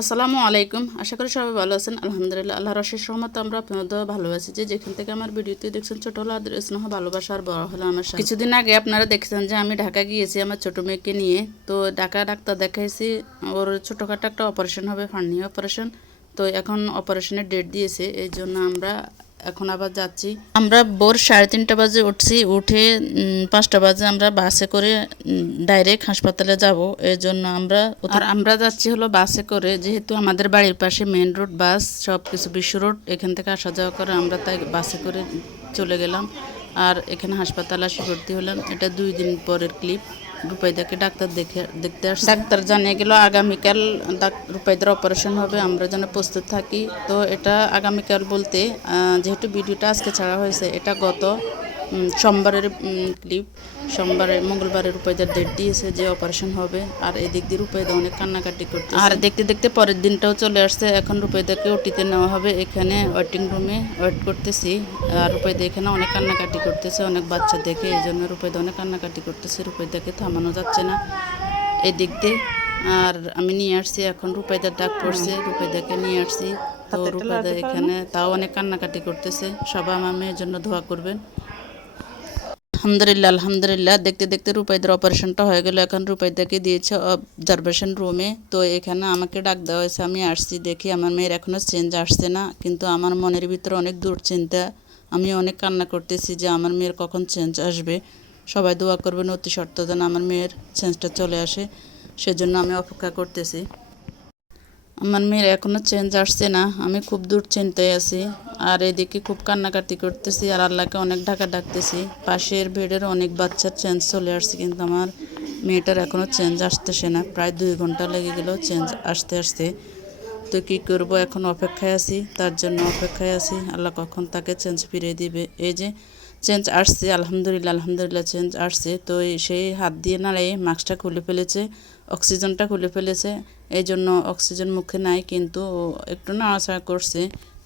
আসসালামু আলাইকুম। আশা করি সবাই ভালো আছেন। আলহামদুলিল্লাহ, আল্লাহর অশেষ রহমতে আমরা আপনাদের ভালো আছি। যেখান থেকে আমার ভিডিওতে দেখছেন, ছোট হলো আদর স্নেহ ভালোবাসা, আর বড় হলো আমার সাথে। কিছুদিন আগে আপনারা দেখছেন যে আমি ঢাকা গিয়েছি আমার ছোট মেয়েকে নিয়ে। তো ঢাকা ডাক্তার দেখাইছি, ওর ছোটোখাটো একটা অপারেশন হবে, ফার্নিয়া অপারেশন। তো এখন অপারেশনের ডেট দিয়েছে, এই জন্য আমরা এখন আবার যাচ্ছি। আমরা ভোর 3:30 বাজে উঠছি, উঠে 5টা বাজে আমরা বাসে করে ডাইরেক্ট হাসপাতালে যাব। এই জন্য আমরা যাচ্ছি হলো বাসে করে, যেহেতু আমাদের বাড়ির পাশে মেন রোড, বাস সব কিছু বিশ্ব রোড, এখান থেকে আসা যাওয়া করে আমরা, তাই বাসে করে চলে গেলাম। আর এখানে হাসপাতালে আসি ভর্তি হলাম। এটা 2 দিন পরের ক্লিপ। রূপাইদাকে ডাক্তার দেখতে আসছে। ডাক্তার জানিয়ে গেল আগামীকাল রূপাইদার অপারেশন হবে, আমরা যেন প্রস্তুত থাকি। তো এটা আগামীকাল বলতে, যেহেতু ভিডিওটা আজকে ছাড়া হয়েছে, এটা গত সোমবারের ক্লিপ। মঙ্গলবারের রূপাইদার ডেট দিয়েছে যে অপারেশন হবে। আর এদিক দিয়ে রূপাইদা অনেক কান্নাকাটি করতে, আর দেখতে দেখতে পরের দিনটাও চলে আসছে। এখন রূপাইদাকে ওটিতে নেওয়া হবে, এখানে ওয়েটিং রুমে ওয়েট করতেছি। আর রূপাইদা এখানে অনেক কান্নাকাটি করতেছে, অনেক বাচ্চা দেখে, এই জন্য রূপাইদা অনেক কান্নাকাটি করতেছে। রূপাইদাকে থামানো যাচ্ছে না এই দিক দিয়ে। আর আমি নিয়ে আসছি, এখন রূপাইদার ডাক পড়ছে, রূপাইদাকে নিয়ে আসছি। তো রূপাইদা এখানে তাও অনেক কান্নাকাটি করতেছে। সবাই আমার মেয়ের জন্য দোয়া করবেন। আলহামদুলিল্লাহ আলহামদুলিল্লাহ, দেখতে দেখতে রূপাইদার অপারেশনটা হয়ে গেল। এখন রূপাইদাকে দিয়েছে অবজারভেশন রুমে। তো এখানে আমাকে ডাক দেওয়া হয়েছে, আমি আসছি। দেখি আমার মেয়ের এখনও চেঞ্জ আসছে না, কিন্তু আমার মনের ভিতরে অনেক দুশ্চিন্তা। আমি অনেক কান্না করতেছি যে আমার মেয়ের কখন চেঞ্জ আসবে। সবাই দোয়া করবেন অতি সত্ত্ব যেন আমার মেয়ের চেঞ্জটা চলে আসে, সেজন্য আমি অপেক্ষা করতেছি। আমার মেয়ের এখনও চেঞ্জ আসছে না, আমি খুব দুশ্চিন্তায় আছি। আর এদিকে খুব কান্নাকাটি করতেছি, আর আল্লাহকে অনেক ডাকতেছি। পাশের বেডের অনেক বাচ্চার চেঞ্জ চলে আসছে, কিন্তু আমার মেয়েটার এখনও চেঞ্জ আসতেছে না। প্রায় 2 ঘন্টা লেগে গেল চেঞ্জ আসতে আসতে। তো কী করবো, এখন অপেক্ষায় আছি, তার জন্য অপেক্ষায় আছি আল্লাহ কখন তাকে চেঞ্জ ফিরিয়ে দিবে। এই যে চেঞ্জ আসছে, আলহামদুলিল্লাহ আলহামদুলিল্লাহ চেঞ্জ আসছে। তো সেই হাত দিয়ে নাড়িয়ে মাস্কটা খুলে ফেলেছে, অক্সিজেনটা খুলে ফেলেছে। এই জন্য অক্সিজেন মুখে নাই, কিন্তু একটু নাড়াচাড়া করছে।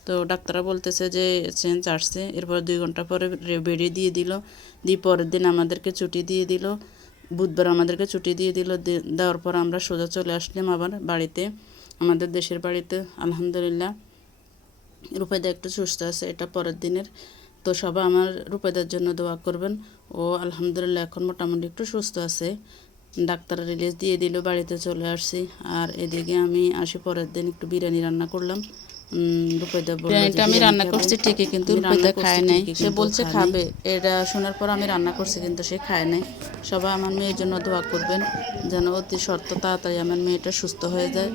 তো ডাক্তাররা বলতেছে যে চেঞ্জ আসছে। এরপর 2 ঘন্টা পরে বেরিয়ে দিয়ে দিল। পরের দিন আমাদেরকে ছুটি দিয়ে দিল, বুধবার আমাদেরকে ছুটি দিয়ে দিল। দেওয়ার পর আমরা সোজা চলে আসলাম আবার বাড়িতে, আমাদের দেশের বাড়িতে। আলহামদুলিল্লাহ রূপাইদা একটু সুস্থ আছে, এটা পরের দিনের। তো সবাই আমার রূপাইদার জন্য দোয়া করবেন। ও আলহামদুলিল্লাহ এখন মোটামুটি একটু সুস্থ আছে। ডাক্তার রিলিজ দিয়ে দিল, বাড়িতে চলে আসছি। আর এদিকে আমি আসি পরের দিন, একটু বিরিয়ানি রান্না করলাম। রূপাইদা বিরিয়ানিটা আমি রান্না করছি ঠিকই, কিন্তু রূপাইদা খায় নাই। সে বলছে খাবে, এটা শোনার পর আমি রান্না করছি, কিন্তু সে খায় নাই। সবাই আমার মেয়ের জন্য দোয়া করবেন যেন অতি সত্ত্ব তাড়াতাড়ি আমার মেয়েটা সুস্থ হয়ে যায়।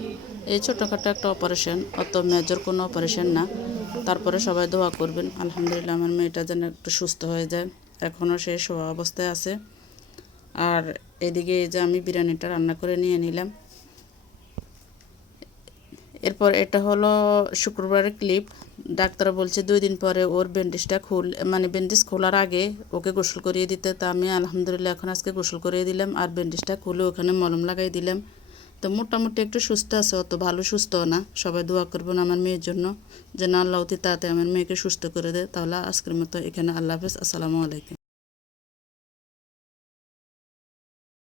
এই ছোটোখাটো একটা অপারেশন, অত মেজর কোনো অপারেশন না। তারপরে সবাই দোয়া করবেন। আলহামদুলিল্লাহ আমার মেয়েটা যেন একটু সুস্থ হয়ে যায়, এখনও সে শোয়া অবস্থায় আছে। আর এদিকে এই যে আমি বিরিয়ানিটা রান্না করে নিয়ে নিলাম। এরপর এটা হলো শুক্রবারের ক্লিপ। ডাক্তার বলছে 2 দিন পরে ওর ব্যান্ডেজটা ব্যান্ডেজ খোলার আগে ওকে গোসল করিয়ে দিতে। তা আমি আলহামদুলিল্লাহ এখন আজকে গোসল করিয়ে দিলাম, আর ব্যান্ডেজটা খুলে ওখানে মলম লাগাই দিলাম। তো মোটামুটি একটু সুস্থ আছে, অত ভালো সুস্থ না। সবাই দোয়া করবেন আমার মেয়ের জন্য, যেন আল্লাহ অতি তাড়াতাড়ি আমার মেয়েকে সুস্থ করে দেয়। তাহলে আজকের মতো এখানে আল্লাহ হাফেজ, আসসালামু আলাইকুম।